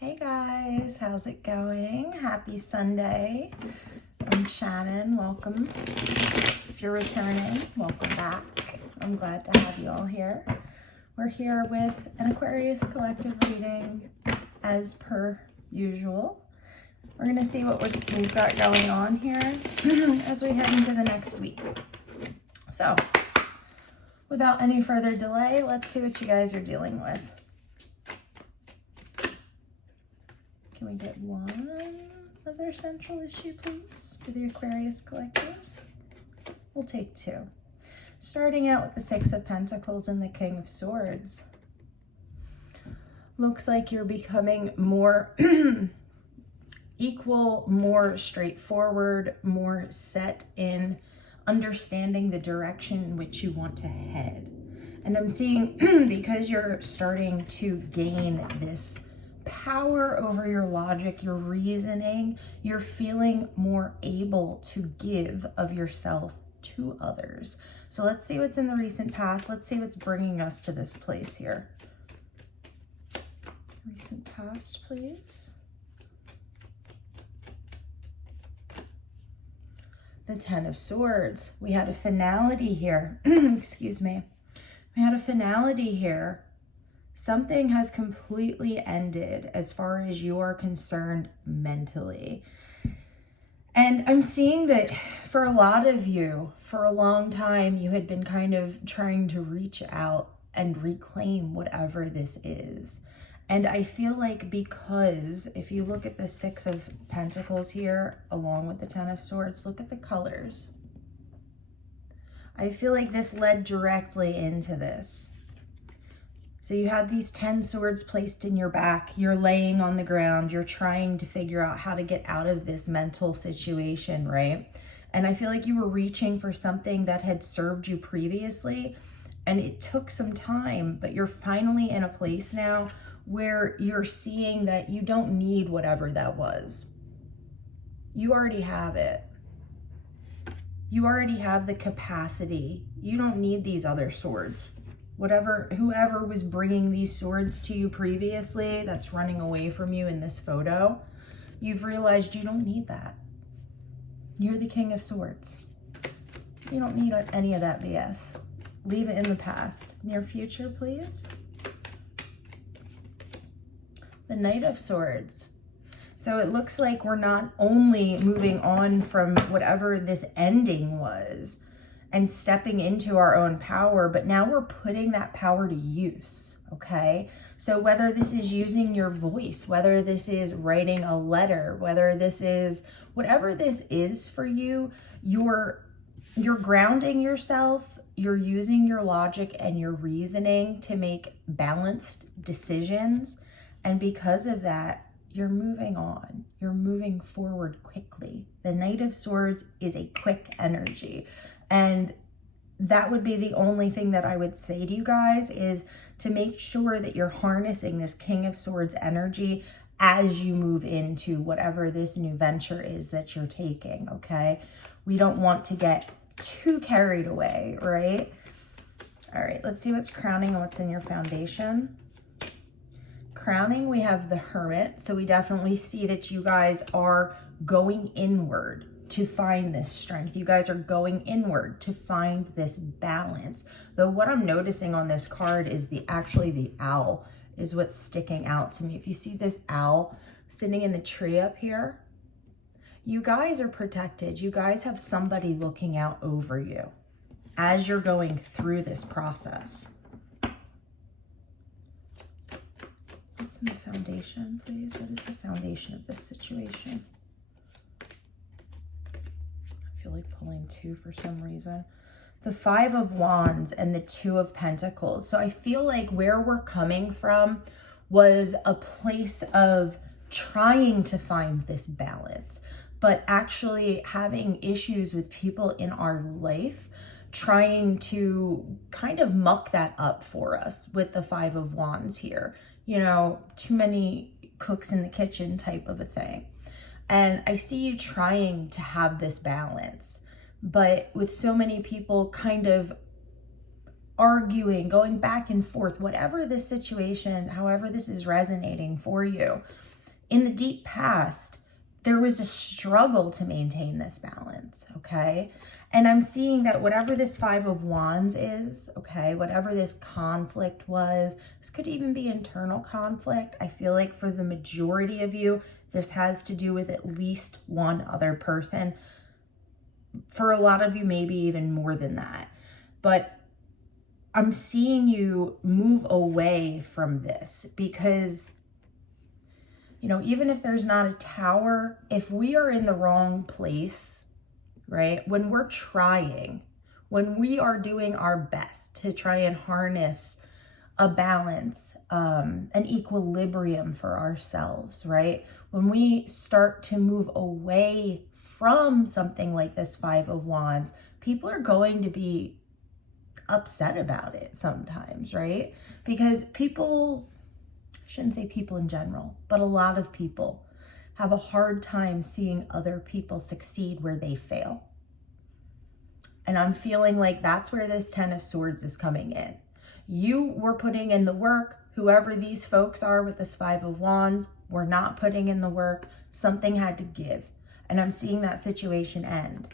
Hey guys, how's it going? Happy Sunday. I'm Shannon, welcome. If you're returning, welcome back. I'm glad to have you all here. We're here with an Aquarius collective reading as per usual. We're gonna see what we've got going on here as we head into the next week. So, without any further delay, let's see what you guys are dealing with. Can we get one as our central issue, please, for the Aquarius collective? We'll take two. Starting out with the Six of Pentacles and the King of Swords. Looks like you're becoming more equal, more straightforward, more set in understanding the direction in which you want to head. And I'm seeing because you're starting to gain this power over your logic, your reasoning, you're feeling more able to give of yourself to others. So let's see what's in the recent past. Let's see what's bringing us to this place here. Recent past, please. The Ten of Swords. We had a finality here. Excuse me. We had a finality here. Something has completely ended as far as you are concerned mentally. And I'm seeing that for a lot of you, for a long time, you had been kind of trying to reach out and reclaim whatever this is. And I feel like because if you look at the Six of Pentacles here, along with the Ten of Swords, look at the colors. I feel like this led directly into this. So you had these 10 swords placed in your back. You're laying on the ground. You're trying to figure out how to get out of this mental situation, right? And I feel like you were reaching for something that had served you previously, and it took some time, but you're finally in a place now where you're seeing that you don't need whatever that was. You already have it. You already have the capacity. You don't need these other swords. Whoever was bringing these swords to you previously, that's running away from you in this photo, you've realized you don't need that. You're the King of Swords. You don't need any of that BS. Leave it in the past. Near future, please. The Knight of Swords. So it looks like we're not only moving on from whatever this ending was and stepping into our own power, but now we're putting that power to use, okay? So whether this is using your voice, whether this is writing a letter, whether this is, whatever this is for you, you're grounding yourself, you're using your logic and your reasoning to make balanced decisions. And because of that, you're moving on. You're moving forward quickly. The Knight of Swords is a quick energy. And that would be the only thing that I would say to you guys, is to make sure that you're harnessing this King of Swords energy as you move into whatever this new venture is that you're taking, okay? We don't want to get too carried away, right? All right, let's see what's crowning and what's in your foundation. Crowning, we have the Hermit. So we definitely see that you guys are going inward to find this strength. You guys are going inward to find this balance. Though what I'm noticing on this card is actually the owl is what's sticking out to me. If you see this owl sitting in the tree up here, you guys are protected. You guys have somebody looking out over you as you're going through this process. What's in the foundation, please? What is the foundation of this situation? I feel like pulling two for some reason. The Five of Wands and the Two of Pentacles. So I feel like where we're coming from was a place of trying to find this balance, but actually having issues with people in our life trying to kind of muck that up for us with the Five of Wands here. You know, too many cooks in the kitchen type of a thing. And I see you trying to have this balance, but with so many people kind of arguing, going back and forth, whatever this situation, however this is resonating for you, in the deep past, there was a struggle to maintain this balance, okay? And I'm seeing that whatever this Five of Wands is, okay, whatever this conflict was, this could even be internal conflict. I feel like for the majority of you, this has to do with at least one other person. For a lot of you, maybe even more than that. But I'm seeing you move away from this because, you know, even if there's not a tower, if we are in the wrong place, right? When we're trying, when we are doing our best to try and harness a balance, an equilibrium for ourselves, right? When we start to move away from something like this Five of Wands, people are going to be upset about it sometimes, right? Because people, I shouldn't say people in general, but a lot of people have a hard time seeing other people succeed where they fail. And I'm feeling like that's where this Ten of Swords is coming in. You were putting in the work. Whoever these folks are with this Five of Wands were not putting in the work. Something had to give. And I'm seeing that situation end.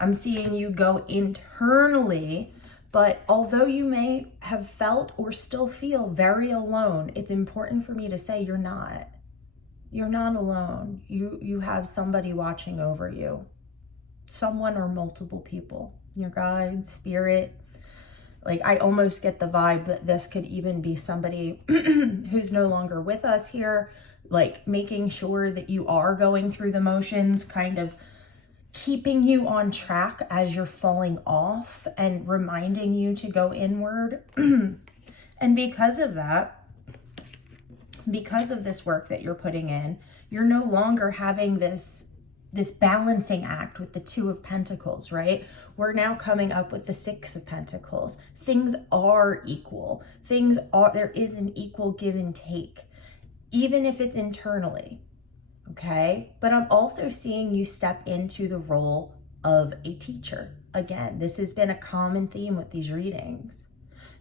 I'm seeing you go internally, but although you may have felt or still feel very alone, it's important for me to say you're not. You're not alone. You have somebody watching over you. Someone or multiple people. Your guides, spirit. Like, I almost get the vibe that this could even be somebody who's no longer with us here, like making sure that you are going through the motions, kind of keeping you on track as you're falling off and reminding you to go inward. And because of that, because of this work that you're putting in, you're no longer having this balancing act with the Two of Pentacles, right? We're now coming up with the Six of Pentacles. Things are equal. There is an equal give and take, even if it's internally, okay? But I'm also seeing you step into the role of a teacher. Again, this has been a common theme with these readings.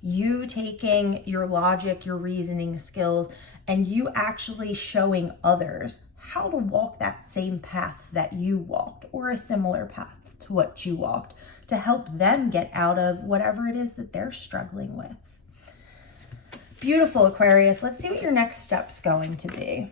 You taking your logic, your reasoning skills, and you actually showing others how to walk that same path that you walked, or a similar path to what you walked, to help them get out of whatever it is that they're struggling with. Beautiful, Aquarius. Let's see what your next step's going to be.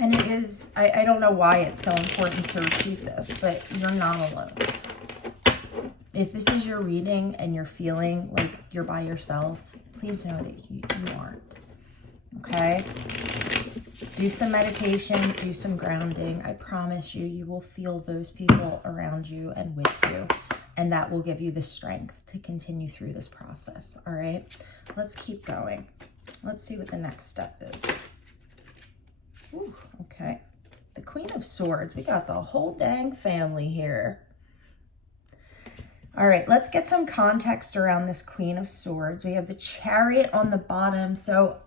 And it is, I don't know why it's so important to repeat this, but you're not alone. If this is your reading and you're feeling like you're by yourself, please know that you aren't, okay? Do some meditation, do some grounding. I promise you, you will feel those people around you and with you, and that will give you the strength to continue through this process, all right? Let's keep going. Let's see what the next step is. Ooh, okay. The Queen of Swords. We got the whole dang family here. All right, let's get some context around this Queen of Swords. We have the Chariot on the bottom. So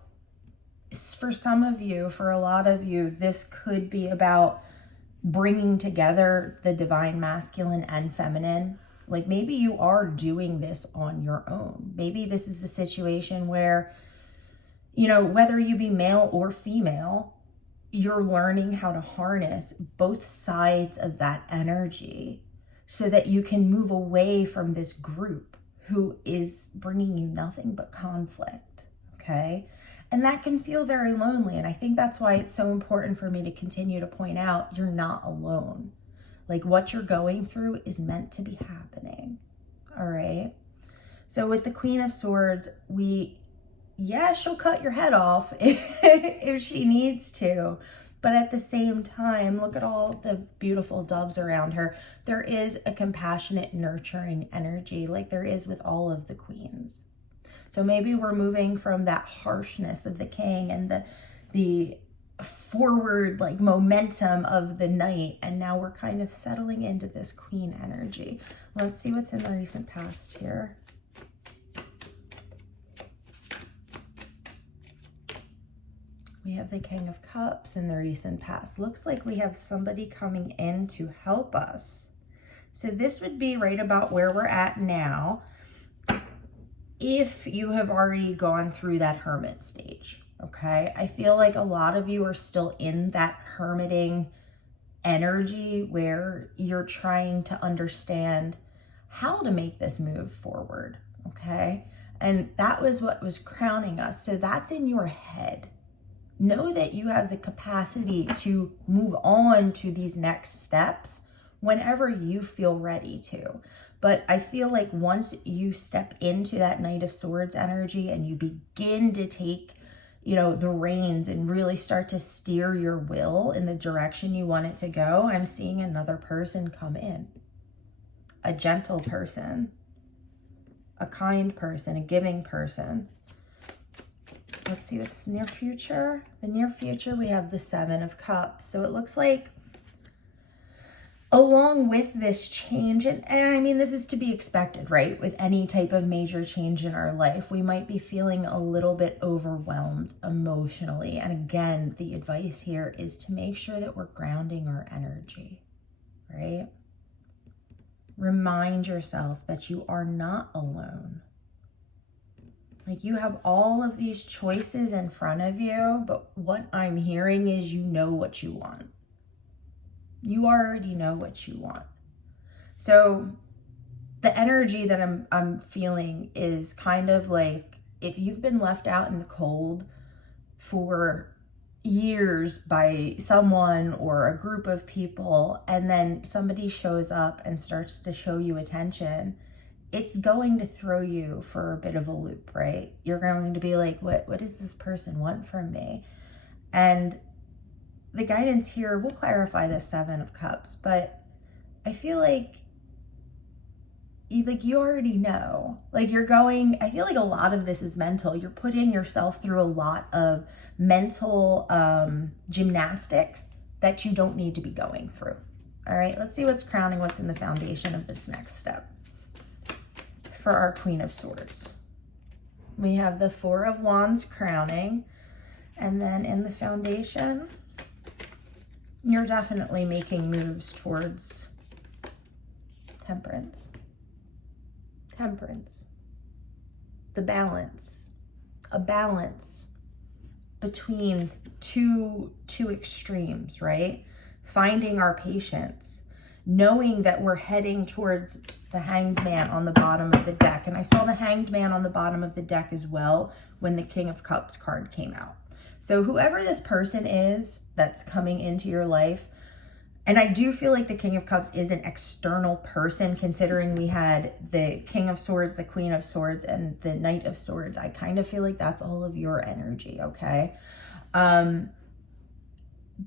for some of you, for a lot of you, this could be about bringing together the divine masculine and feminine. Like, maybe you are doing this on your own. Maybe this is a situation where, you know, whether you be male or female, you're learning how to harness both sides of that energy so that you can move away from this group who is bringing you nothing but conflict, okay? And that can feel very lonely. And I think that's why it's so important for me to continue to point out you're not alone. Like, what you're going through is meant to be happening, all right? So with the Queen of Swords, she'll cut your head off if she needs to. But at the same time, look at all the beautiful doves around her. There is a compassionate, nurturing energy like there is with all of the queens. So maybe we're moving from that harshness of the king and the forward like momentum of the knight, and now we're kind of settling into this queen energy. Let's see what's in the recent past here. We have the King of Cups in the recent past. Looks like we have somebody coming in to help us. So this would be right about where we're at now. if you have already gone through that hermit stage, okay? I feel like a lot of you are still in that hermiting energy where you're trying to understand how to make this move forward, okay? And that was what was crowning us. So that's in your head. Know that you have the capacity to move on to these next steps whenever you feel ready to. But I feel like once you step into that Knight of Swords energy and you begin to take, you know, the reins and really start to steer your will in the direction you want it to go, I'm seeing another person come in. A gentle person, a kind person, a giving person. Let's see what's near future. The near future, we have the Seven of Cups. So it looks like along with this change, and I mean, this is to be expected, right? With any type of major change in our life, we might be feeling a little bit overwhelmed emotionally. And again, the advice here is to make sure that we're grounding our energy, right? Remind yourself that you are not alone. Like, you have all of these choices in front of you, but what I'm hearing is you know what you want. You already know what you want. So the energy that I'm feeling is kind of like if you've been left out in the cold for years by someone or a group of people, and then somebody shows up and starts to show you attention, it's going to throw you for a bit of a loop, right? You're going to be like, what does this person want from me? And the guidance here, we'll clarify the Seven of Cups, but I feel like you already know. Like, you're going, I feel like a lot of this is mental. You're putting yourself through a lot of mental gymnastics that you don't need to be going through. All right, let's see what's crowning, what's in the foundation of this next step for our Queen of Swords. We have the Four of Wands crowning, and then in the foundation, you're definitely making moves towards temperance. Temperance. The balance. A balance between two extremes, right? Finding our patience. Knowing that we're heading towards the Hanged Man on the bottom of the deck. And I saw the Hanged Man on the bottom of the deck as well when the King of Cups card came out. So whoever this person is that's coming into your life, and I do feel like the King of Cups is an external person, considering we had the King of Swords, the Queen of Swords, and the Knight of Swords. I kind of feel like that's all of your energy, okay?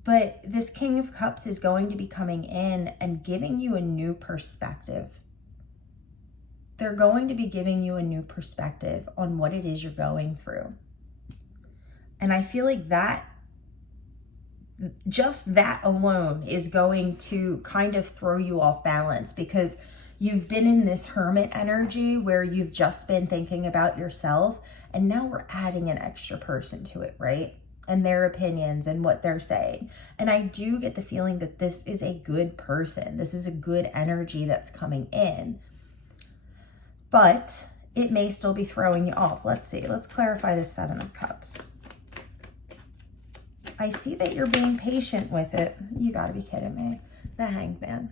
But this King of Cups is going to be coming in and giving you a new perspective. They're going to be giving you a new perspective on what it is you're going through. And I feel like that, just that alone is going to kind of throw you off balance, because you've been in this hermit energy where you've just been thinking about yourself, and now we're adding an extra person to it, right? And their opinions and what they're saying. And I do get the feeling that this is a good person. This is a good energy that's coming in. But it may still be throwing you off. Let's see. Let's clarify the Seven of Cups. I see that you're being patient with it. You gotta be kidding me. The Hanged Man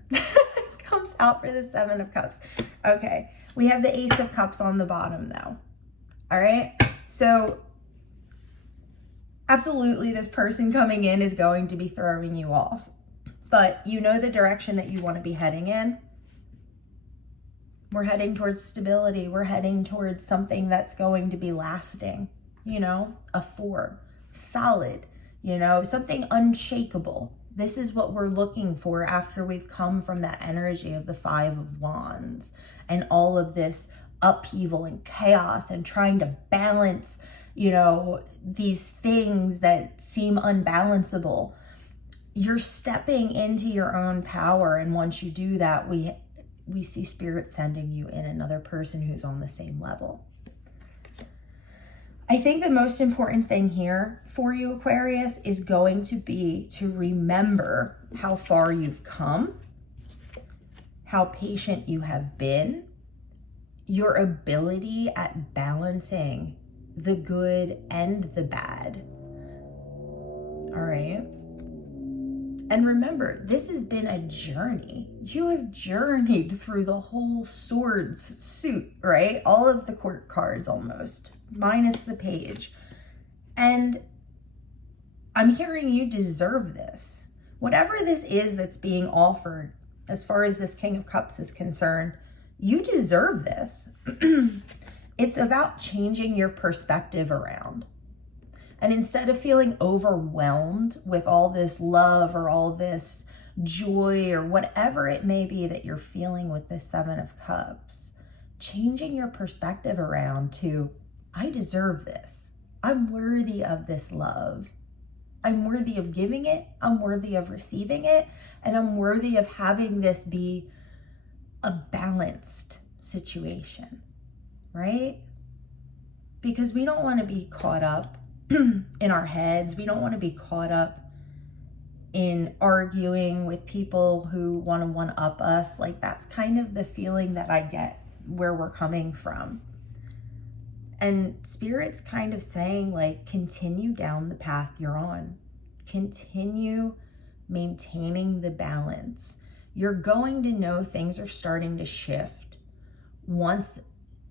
comes out for the Seven of Cups. Okay, we have the Ace of Cups on the bottom though. All right, so absolutely this person coming in is going to be throwing you off, but you know the direction that you want to be heading in. We're heading towards stability. We're heading towards something that's going to be lasting, you know, a 4, solid, you know, something unshakable. This is what we're looking for after we've come from that energy of the Five of Wands and all of this upheaval and chaos and trying to balance, you know, these things that seem unbalanceable. You're stepping into your own power, and once you do that, we see Spirit sending you in another person who's on the same level. I think the most important thing here for you, Aquarius, is going to be to remember how far you've come, how patient you have been. your ability at balancing the good and the bad. All right. And remember, this has been a journey. You have journeyed through the whole swords suit, right? All of the court cards almost, minus the page. And I'm hearing you deserve this. Whatever this is that's being offered, as far as this King of Cups is concerned, you deserve this. It's about changing your perspective around. And instead of feeling overwhelmed with all this love or all this joy or whatever it may be that you're feeling with this Seven of Cups, changing your perspective around to, I deserve this. I'm worthy of this love. I'm worthy of giving it. I'm worthy of receiving it. And I'm worthy of having this be a balanced situation, right? Because we don't want to be caught up in our heads. We don't want to be caught up in arguing with people who want to one-up us. Like, that's kind of the feeling that I get where we're coming from. And Spirit's kind of saying, like, continue down the path you're on. Continue maintaining the balance. You're going to know things are starting to shift once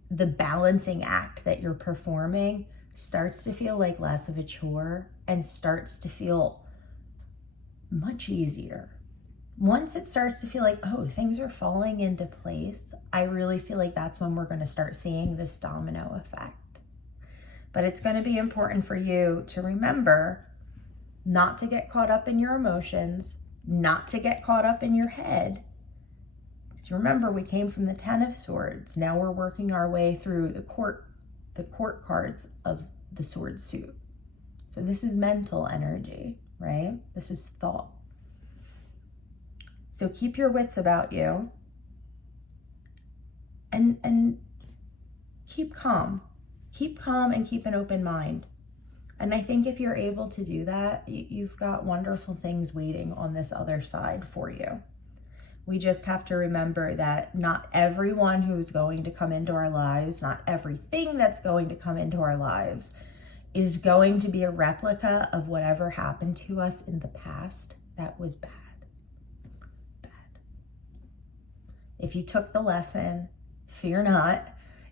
the balancing act that you're performing starts to feel like less of a chore and starts to feel much easier. Once it starts to feel like, oh, things are falling into place, I really feel like that's when we're going to start seeing this domino effect. But it's going to be important for you to remember not to get caught up in your emotions, not to get caught up in your head. Because remember, we came from the Ten of Swords. Now we're working our way through the court cards of the sword suit. So this is mental energy, right? This is thought. So keep your wits about you and keep calm. Keep calm and keep an open mind. And I think if you're able to do that, you've got wonderful things waiting on this other side for you. We just have to remember that not everyone who's going to come into our lives, not everything that's going to come into our lives is going to be a replica of whatever happened to us in the past that was bad. Bad. If you took the lesson, fear not,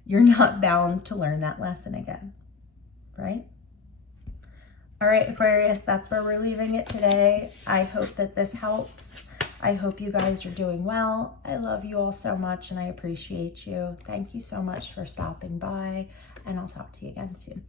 you're not bound to learn that lesson again, right? All right, Aquarius, that's where we're leaving it today. I hope that this helps. I hope you guys are doing well. I love you all so much and I appreciate you. Thank you so much for stopping by, and I'll talk to you again soon.